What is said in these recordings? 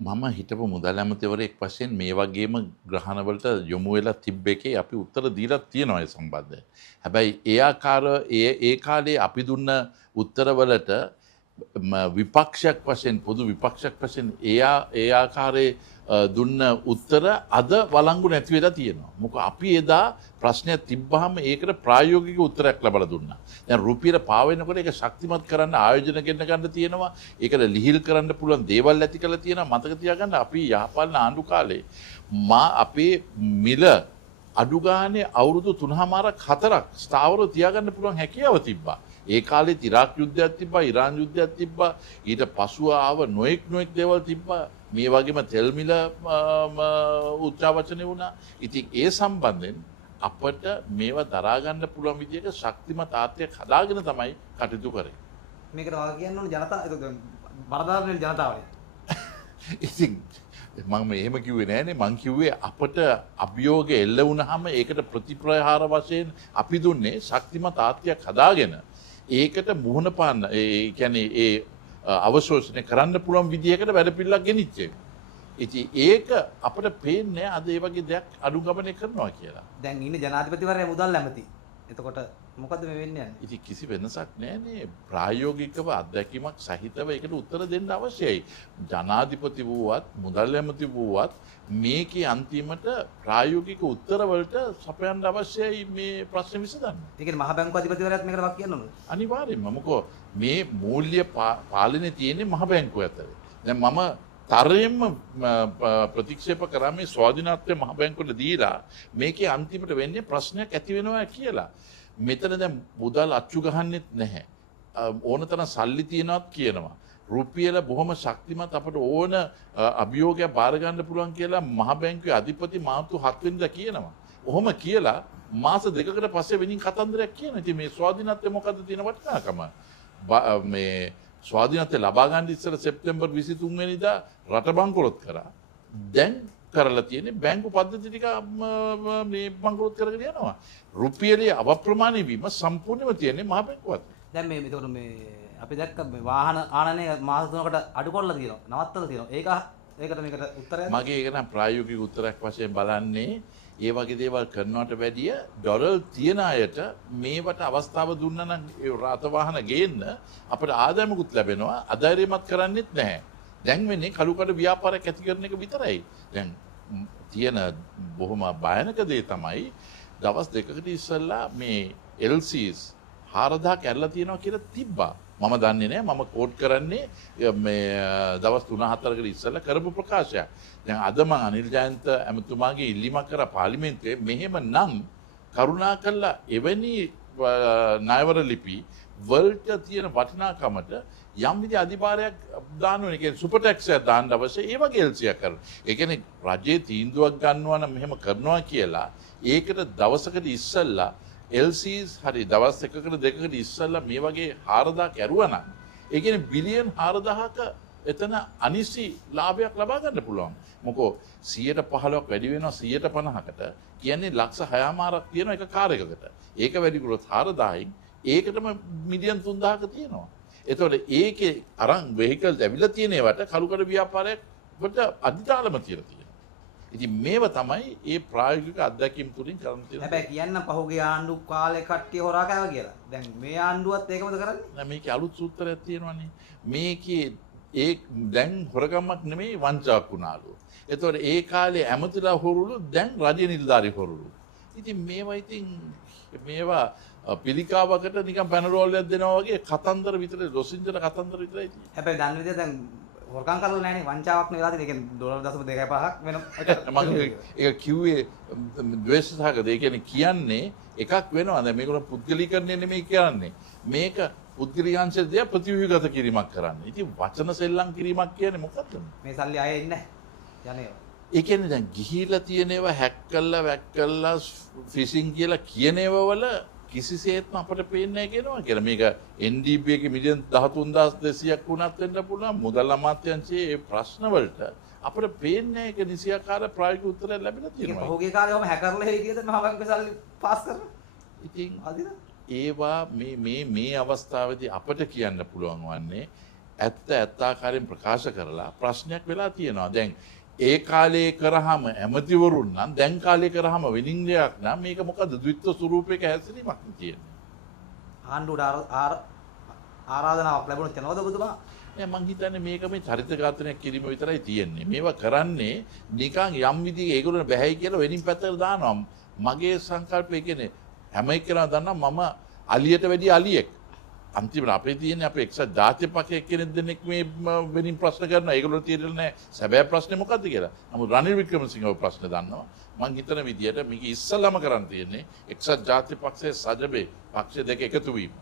මම හිටපු මුදල් ඇමතිවරයෙක් වශයෙන් මේ වගේම ග්‍රහණවලට යොමු වෙලා තිබ්බ එකේ අපි උත්තර දීලා තියෙනවා ඒ සම්බන්ධයෙන්. හැබැයි ඒ කාලේ අපි දුන්න උත්තරවලට විපක්ෂයක් වශයෙන් පොදු විපක්ෂයක් වශයෙන් ඒ ආකාරයේ දුන්න උත්තර අද වළංගු නැති වෙලා තියෙනවා. මොකද අපි එදා ප්‍රශ්නයක් තිබ්බහම ඒකට ප්‍රායෝගික උත්තරයක් ලබා දුන්නා. දැන් රුපියල පාවෙනකොට ඒක ශක්තිමත් කරන්න ආයෝජන ගෙන්න ගන්න තියෙනවා. ඒකට ලිහිල් කරන්න පුළුවන් දේවල් ඇති කරලා තියෙනවා. මතක තියාගන්න අපි යහපාලන ආණ්ඩු කාලේ අපේ මිල අඩු ගානේ අවුරුදු 3මාරක් 4ක් ස්ථාවරව තියාගන්න පුළුවන් හැකියාව තිබ්බා. ඒ කාලෙත් ඉරාක් යුද්ධයක් තිබ්බා, ඉරාන් යුද්ධයක් තිබ්බා. ඊට පසුව ආව නොඑක් දේවල් තිබ්බා. මේ වගේම තෙල් මිල උච්චාවචනය වුණා. ඉතින් ඒ සම්බන්ධයෙන් අපට මේවා දරා ගන්න පුළුවන් විදිහට ශක්තිමත් ආර්ථිකයක් හදාගෙන තමයි කටයුතු කරේ. මේකට වාගේ කියන්න ඕන ජනතාව බරදාරන ජනතාවනේ. ඉතින් මම එහෙම කිව්වේ නෑනේ. මං කිව්වේ අපට අභියෝග එල්ල වුණාම ඒකට ප්‍රතිප්‍රහාර වශයෙන් අපි දුන්නේ ශක්තිමත් ආර්ථිකයක් හදාගෙන ඒකට මුහුණ පාන්න ඒ කියන්නේ ඒ අවශෝෂණය කරන්න පුළුවන් විදිහකට වැඩපිළිවෙලක් ගෙනිච්ච එක. ඉතින් ඒක අපිට පේන්නේ අද ඒ වගේ දෙයක් අනුගමනය කරනවා කියලා. දැන් ඉන්නේ ජනාධිපතිවරයා මුදල් ඇමති. එතකොට මොකද්ද මේ වෙන්නේ යන්නේ? ඉතින් කිසි වෙනසක් නැහැනේ. ප්‍රායෝගිකව අත්දැකීමක් සහිතව ඒකට උත්තර දෙන්න අවශ්‍යයි. ජනාධිපති වුවත් මුදල් ඇමති වුවත් මේකේ අන්තිමට ප්‍රායෝගික උත්තර වලට සපයන්න අවශ්‍යයි මේ ප්‍රශ්න විසඳන්න. ඒ කියන්නේ මහ බැංකුව අධිපතිවරයාත් මේකට වක් කියන්න ඕනද? අනිවාර්යෙන්ම. මොකෝ මේ මූල්‍ය පාලනේ තියෙන්නේ මහ බැංකුව ඇතුලේ. දැන් මම තරයෙන්ම ප්‍රතික්ෂේප කරා මේ ස්වාධීනත්වය මහ බැංකුවට දීලා මේකේ අන්තිමට වෙන්නේ ප්‍රශ්නයක් ඇති වෙනවා කියලා. මෙතන දැන් මුදල් අච්චු ගහන්නෙත් නැහැ. ඕන තරම් සල්ලි තියනවත් කියනවා. රුපියල බොහොම ශක්තිමත් අපට ඕන අභියෝගයක් බාර ගන්න පුළුවන් කියලා මහ බැංකුවේ අධිපති මාර්තු 7 වෙනිදා කියනවා. ඔහොම කියලා මාස දෙකකට පස්සේ වෙනින් කතන්දරයක් කියනවා. ඉතින් මේ ස්වාධීනත්වය මොකද්ද තියෙන වටිනාකම? මේ ස්වාධීනත්වය ලබා ගන්න ඉස්සර සෙප්තැම්බර් 23 වෙනිදා රට බංකොලොත් කරා. දැන් කරලා තියෙන්නේ බැංකු පද්ධති ටික මේ බංකොලොත් කරගෙන යනවා. රුපියලේ අප්‍රමාණී වීම සම්පූර්ණයෙන්ම තියෙන්නේ මහ බැංකුවත්. දැන් මේ එතකොට මේ අපි දැක්ක මේ වාහන ආනනය මාස 3කට අඩු කරලා තියෙනවා. නවත්තලා තියෙනවා. ඒකට මේකට උත්තරයක් මගේ ඒක නම් ප්‍රායෝගික උත්තරයක් වශයෙන් බලන්නේ ඒ වගේ දේවල් කරනවට වැඩිය ඩොලර් තියන අයට මේවට අවස්ථාව දුන්නා නම් ඒ රාත වාහන ගේන්න අපිට ආදායමකුත් ලැබෙනවා. අධෛර්යමත් කරන්නෙත් නැහැ. දැන් වෙන්නේ කළුකඩ ව්‍යාපාරයක් ඇති කරන එක විතරයි. දැන් තියෙන බොහොම භයානක දේ තමයි දවස් දෙකකට ඉස්සෙල්ලා මේ LCs 4000 කැරලා තියෙනවා කියලා තිබ්බා. මම දන්නේ නැහැ. මම කෝඩ් කරන්නේ මේ දවස් 3-4කට ඉස්සෙල්ලා කරපු ප්‍රකාශයක්. දැන් අද මම අනිල් ජයන්ත ඇමතුමාගේ ඉල්ලීමක් කරා පාර්ලිමේන්තුවේ මෙහෙම නම් කරුණාකරලා එවැනි ණයවර ලිපි වලට තියෙන වටිනාකමට යම් විදි අධිභාරයක් දාන්න ඕනේ. ඒ කියන්නේ සුපර් ටැක්ස් එකක් දාන්න අවශ්‍ය. ඒ වගේ එල්සියක් කරනවා. ඒ කියන්නේ රජයේ තීන්දුවක් ගන්නවා නම් මෙහෙම කරනවා කියලා ඒකට දවසකට ඉස්සෙල්ලා LCs හරි දවස් එකකට දෙකකට ඉස්සෙල්ලා මේ වගේ 4000 කැරුවා නම් ඒ කියන්නේ බිලියන් 4000ක එතන අනිසි ලාභයක් ලබා ගන්න පුළුවන්. මොකෝ 115ක් වැඩි වෙනවා 150කට කියන්නේ ලක්ෂ 6මාරක් තියෙන එක කාර් එකකට. ඒක වැඩි කරොත් 4000න් ඒකටම මිලියන් 3000ක තියෙනවා. එතකොට ඒකේ අරන් වෙහිකල්ස් ඇවිල්ලා තියෙන ඒවට කරුකඩ ව්‍යාපාරයක් වට අධිතාලම තියලා තියෙනවා. ඉතින් මේව තමයි ඒ ප්‍රායෝගික අත්දැකීම් තුලින් කරන්න තියෙන්නේ. හැබැයි කියන්න පහුගිය ආණ්ඩු කාලේ කට්ටිය හොරා කෑවා කියලා. දැන් මේ ආණ්ඩුවත් ඒකමද කරන්නේ? නෑ මේකේ අලුත් සූත්‍රයක් තියෙනවානේ. මේකේ ඒ දැන් හොරගමක් නෙමෙයි වංචාවක් වුණාලු. එතකොට ඒ කාලේ ඇමතිලා හොරුළු දැන් රජ නිලධාරි හොරුළු. ඉතින් මේවා පිළිකාවකට නිකන් පැනරෝලයක් දෙනවා වගේ කතන්දර විතරයි රොසින්ජර කතන්දර විතරයි තියෙන්නේ. හැබැයි දන්න විදිහ දැන් හොරකම් කරලා නැහැනේ වංචාවක් නේ වෙලා තියෙන්නේ. ඒ කියන්නේ $0.25ක් වෙන මම ඒක කිව්වේ ද්වේෂසහගත. ඒ කියන්නේ එකක් වෙනවා. දැන් මේක පුද්ගලීකරණය නෙමෙයි කියන්නේ. මේක පුද්ගලිකාංශ දෙය ප්‍රතිව්‍යුහගත කිරීමක් කරන්නේ. ඉතින් වචන සෙල්ලම් කිරීමක් කියන්නේ මොකක්ද? මේ සල්ලි ආයේ ඉන්නේ නැහැ. යන්නේ. ඒ කියන්නේ දැන් ගිහිලා තියෙන ඒවා හැක් කළා වැක් කළා ෆිෂින් කියලා කියන ඒවා වල කිසිසේත්ම අපට පේන්නේ නැහැ කියනවා කියලා. මේක NDP එකේ මිලියන් 13200ක් වුණත් වෙන්න පුළුවන්. මුදල් අමාත්‍යාංශයේ ඒ ප්‍රශ්න වලට අපට පේන්නේ නැහැ ඒක නිසියාකාර ප්‍රායෝගික උත්තර ලැබිලා තියෙනවා. පහුගිය කාලේ ඔහම හැකර්ලා හිටියද මහ බැංකුවේ සල්ලි පාස් කරනවා. ඉතින් අදින ඒවා මේ අවස්ථාවේදී අපට කියන්න පුළුවන් වන්නේ ඇත්තාකාරයෙන් ප්‍රකාශ කරලා ප්‍රශ්නයක් වෙලා තියෙනවා. දැන් ඒ කාලේ කරාම ඇමතිවරුන් නම් දැන් කාලේ කරාම වෙනින් දෙයක් නම් මේක මොකද ද්විත්ව ස්වරූපයක හැසිරීමක් තියෙන්නේ. ආණ්ඩුවට ආරාධනාවක් ලැබුණොත් යනවද ඔබතුමා? නෑ මං හිතන්නේ මේක මේ චරිත ඝාතනයක් කිරීම විතරයි තියෙන්නේ. මේවා කරන්නේ නිකන් යම් විදිහේ ඒගොල්ලෝ බැහැයි කියලා වෙනින් පැත්තට දානවා. මගේ සංකල්පය කියන්නේ හැම එක්කෙනා දන්නවා මම අලියට වැඩි අලියෙක්. අන්තිමට අපේ තියෙන්නේ අපේ එක්සත් ජාතික පක්ෂයේ කෙනෙක් දෙනෙක් මේ වෙනින් ප්‍රශ්න කරනවා. ඒගොල්ලෝ තීරණය නැහැ සැබෑ ප්‍රශ්නේ මොකද්ද කියලා. නමුත් රනිල් වික්‍රමසිංහ ඔය ප්‍රශ්න දන්නවා. මං හිතන විදිහට මේක ඉස්සල්ලාම කරන්න තියෙන්නේ එක්සත් ජාතික පක්ෂයේ සජබේ පක්ෂ දෙක එකතු වීම.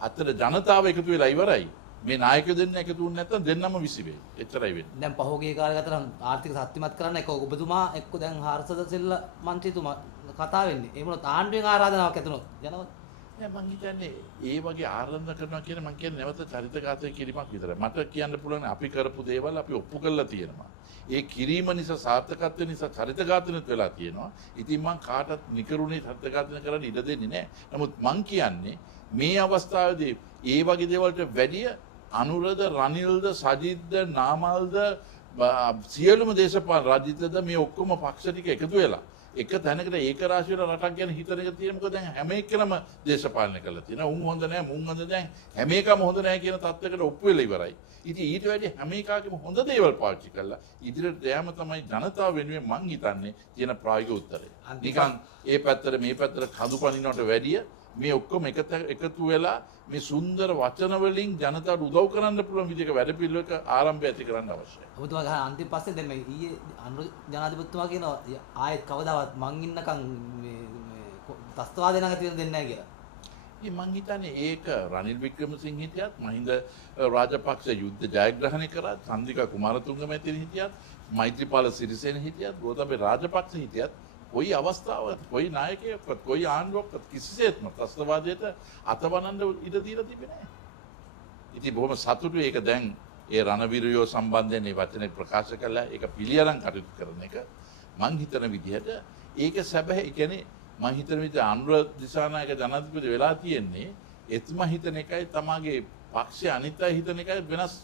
අතට ජනතාව එකතු වෙලා ඉවරයි. මේ නායක දෙන්න එකතු වුනේ නැත්නම් දෙන්නම විසි වෙයි. එච්චරයි වෙන්නේ. දැන් පහුගිය කාලේ ගතන ආර්ථික ශක්තිමත් කරන්න එක ඔබතුමා එක්ක දැන් හර්ෂද සිල්ලා මන්ත්‍රීතුමා කතා වෙන්නේ. ඒ මොනොත් ආණ්ඩුවෙන් ආරාධනාවක් ඇතුණොත් යනවද? නෑ මං හිතන්නේ ඒ වගේ ආරාධනා කරනවා කියන්නේ මං කියන්නේ නැවත චරිත ඝාතනය කිරීමක් විතරයි. මට කියන්න පුළුවන් අපි කරපු දේවල් අපි ඔප්පු කරලා තියෙනවා. ඒ කිරීම නිසා සාර්ථකත්වය නිසා චරිත ඝාතනත් වෙලා තියෙනවා. ඉතින් මං කාටත් නිකරුණේ චරිත ඝාතන කරන්න ඉඩ දෙන්නේ නෑ. නමුත් මං කියන්නේ මේ අවස්ථාවේදී ඒ වගේ දේවල්ට වැඩිය අනුරද රනිල්ද සජිත්ද නාමල්ද සියලුම දේශපාලන රාජ්‍යද මේ ඔක්කොම පක්ෂ ටික එකතු වෙලා එක තැනකට ඒක රාශියට රටක් ගැන හිතන එක තියෙන මොකද දැන් හැම එකනම දේශපාලනය කරලා තියෙනවා. උන් හොඳ නැහැ මුන් හොඳ දැන් හැම එකම හොඳ නැහැ කියන තත්ත්වයකට ඔප්පු වෙලා ඉවරයි. ඉතින් ඊට වැඩි හැම එකකම හොඳ දේවල් පාවිච්චි කරලා ඉදිරියට යෑම තමයි ජනතාව වෙනුවෙන් මං හිතන්නේ තියෙන ප්‍රායෝගික උත්තරය. නිකන් ඒ පැත්තට මේ පැත්තට කඳු පනිනවට වැඩිය මේ ඔක්කොම එකතු වෙලා මේ සුන්දර වචන වලින් ජනතාවට උදව් කරන්න පුළුවන් විදිහක වැඩපිළිවෙලක ආරම්භය ඇති කරන්න අවශ්‍යයි. ඔබතුමා ගහන අන්තිම පස්සේ දැන් මේ ඊයේ අනුර ජනාධිපතිතුමා කියනවා ආයෙත් කවදාවත් මං ඉන්නකම් මේ තස්තවාදේ නැග තියෙන දෙන්නේ නැහැ කියලා. ඉතින් මං හිතන්නේ ඒක රනිල් වික්‍රමසිංහ හිටියත් මහින්ද රාජපක්ෂ යුද්ධ ජයග්‍රහණය කරා චන්ද්‍රිකා කුමාරතුංග මැතිණි හිටියත් මෛත්‍රීපාල සිරිසේන හිටියත් ගෝතබේ රාජපක්ෂ හිටියත් කොයි අවස්ථාවක කොයි නායකයෙක්වත් කොයි ආණ්ඩුවක්වත් කිසිසේත්ම ත්‍රස්තවාදයට අතවනන්න ඉඩ දීලා තිබෙන්නේ නැහැ. ඉතින් බොහොම සතුටුයි ඒක දැන් ඒ රණවිරයෝ සම්බන්ධයෙන් මේ වචනේ ප්‍රකාශ කළා ඒක පිළියරන් කටයුතු කරන එක මං හිතන විදිහට ඒක සැබෑ ඒ කියන්නේ මං හිතන විදිහට අනුර දිසානායක ජනාධිපති වෙලා තියෙන්නේ එතුමා හිතන එකයි තමාගේ පක්ෂය අනිත් අය හිතන එකයි වෙනස්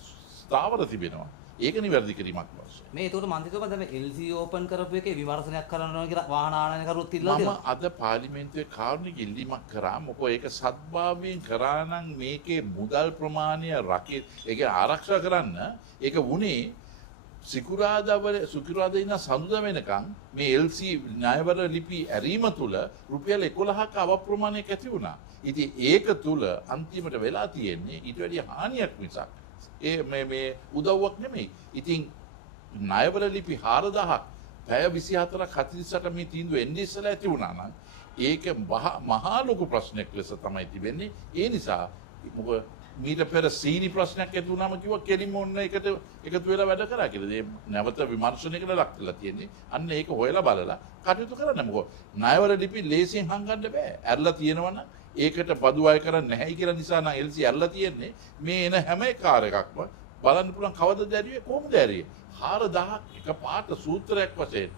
ස්ථාවර තිබෙනවා. ඒක නිවැරදි කිරීමක් අවශ්‍යයි. මේ ඒකට මන්ත්‍රීතුමා දැන් LC ඕපන් කරපු එකේ විමර්ශනයක් කරනවා කියලා වාහන ආනයන කරුවොත් ඉල්ලලා මම තියෙනවා. අද පාර්ලිමේන්තුවේ කාරුණික ඉල්ලීමක් කරා. මොකෝ ඒක සත්භාවයෙන් කරා නම් මේකේ මුදල් ප්‍රමාණය රකේ ඒක ආරක්ෂා කරන්න ඒක වුණේ සිකුරාදා ඉඳන් සඳුදා වෙනකන් මේ LC ණයවර ලිපි ඇරීම තුල රුපියල් 11ක අවප්‍රමාණයක් ඇති වුණා. ඉතින් ඒක තුල අන්තිමට වෙලා තියෙන්නේ ඊට වැඩිය හානියක් මිසක් ඒ මේ උදව්වක් නෙමෙයි. ඉතින් ණයවර ලිපි 4000ක් පැය 24ක් 48 මේ තීන්දුව එන්නේ ඉස්සලා ඇති වුණා නම් ඒක මහා ලොකු ප්‍රශ්නයක් ලෙස තමයි තිබෙන්නේ. ඒ නිසා මොකද මීට පෙර සීනි ප්‍රශ්නයක් ඇති වුණාම කිව්වා කෙලින්ම ඔන්න එකට එකතු වෙලා වැඩ කරා කියලා. ඒ නැවත විමර්ශනයකට ලක් කරලා තියෙන්නේ. අන්න ඒක හොයලා බලලා කටයුතු කරන්න. මොකද ණයවර ලිපි ලේසියෙන් හංගන්න බෑ. ඇරලා තියෙනවනම් ඒකට බදු අය කරන්නේ නැහැයි කියලා නිසා නම් LC ඇරලා තියෙන්නේ. මේ එන හැම කාර් එකක්ම බලන්න පුළුවන් කවදද ඇරියේ කොහොමද ඇරියේ 4000ක් එක පාට සූත්‍රයක් වශයෙන්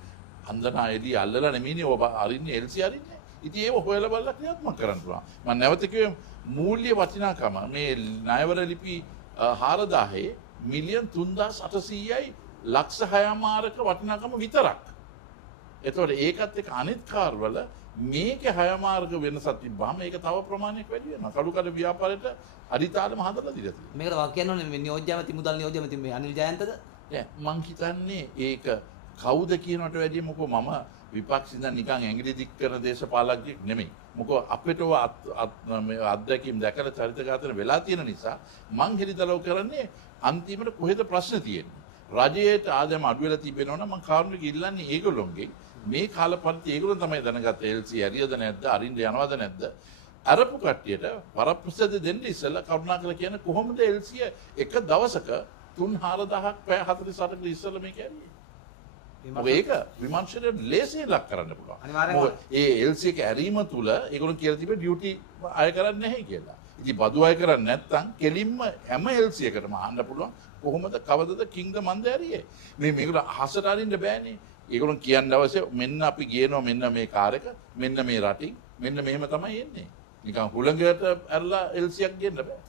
අන්දනා එදී අල්ලලා නෙමෙයිනේ ඔබ අරින්නේ LC අරින්නේ. ඉතින් ඒව හොයලා බලලා ක්‍රියාත්මක කරන්න පුළුවන්. මම නැවත කිව්වේ මූල්‍ය වටිනාකම මේ ණයවර ලිපි 4000 මිලියන් 3800යි ලක්ෂ 6මාරක වටිනාකම විතරක්. එතකොට ඒකත් එක්ක අනිත් කාර් වල මේකේ 6මාරක වෙනසක් තිබ්බාම ඒක තව ප්‍රමාණයක් වැඩි වෙනවා. කඩු කඩ ව්‍යාපාරයට අදිතාලම හදලා දීලා තියෙනවා. මේකට වාක්‍යයක් නෝනේ මේ නියෝජ්‍යමති මුදල් නියෝජ්‍යමති මේ අනිල් ජයන්තද? මං හිතන්නේ ඒක කවුද කියනට වැඩිය මොකෝ මම විපක්ෂින්ද නිකන් ඇඟිලි දික් කරන දේශපාලකයෙක් නෙමෙයි. මොකෝ අපිට අත්දැකීම් දැකලා චරිත ඝාතන වෙලා තියෙන නිසා මං හිරිතලව කරන්නේ අන්තිමට කොහෙද ප්‍රශ්න තියෙන්නේ. රජයට ආදම අඩු වෙලා තිබෙනවනම් මං කාරුණික ඉල්ලන්නේ ඒගොල්ලොන්ගෙන් මේ කාල පරිදි ඒගොල්ලොන් තමයි දැනගත්තේ LC ඇරියද නැද්ද අරින්න යනවද නැද්ද අරපු කට්ටියට පරප්‍රසද දෙන්න ඉස්සෙල්ලා කරුණාකරලා කියන කොහොමද LC එක දවසක 3-4000ක් පැය 48කට ඉස්සෙල්ලා මේක ඇරියේ. ඒක විමර්ශනයට ලේසියෙන් ලක් කරන්න පුළුවන්. අනිවාර්යයෙන්ම ඒ LC එක ඇරීම තුල ඒගොල්ලෝ කියලා තිබේ ඩියුටි අය කරන්නේ නැහැ කියලා. ඉතින් බදු අය කරන්නේ නැත්නම් කෙලින්ම හැම LC එකටම අහන්න පුළුවන් කොහොමද කවදද කිංගද මන්ද ඇරියේ. මේකට අහසට අරින්න බෑනේ. ඒගොල්ලෝ කියන්න අවශ්‍ය මෙන්න අපි ගේනවා මෙන්න මේ කාර් එක මෙන්න මේ රටින් මෙන්න මෙහෙම තමයි එන්නේ. නිකන් හුළඟට ඇරලා LC එකක් ගේන්න බෑ.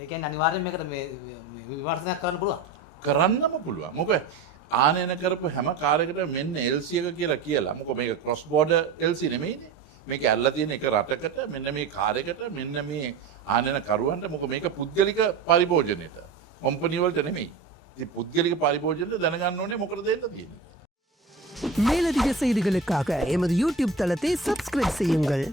ඒ කියන්නේ අනිවාර්යෙන් මේකට මේ විමර්ශනයක් කරන්න පුළුවන්. කරන්නම පුළුවන්. මොකද ආනයන කරපු හැම කාර්යයකට මෙන්න LC එක කියලා. මොකද මේක ක්‍රොස් බෝඩර් LC නෙමෙයිනේ. මේක ඇල්ලලා තියෙන එක රටකට මෙන්න මේ කාර්යයකට මෙන්න මේ ආනයන කරුවන්ට මොකද මේක පුද්ගලික පරිභෝජනයට. කම්පැනි වලට නෙමෙයි. ඉතින් පුද්ගලික පරිභෝජනයට දැනගන්න ඕනේ මොකටද දෙන්න තියෙන්නේ. மேலதிக செய்திகளுக்காக எமது யூடியூப் தளத்தை சப்ஸ்கிரைப் செய்யுங்கள்.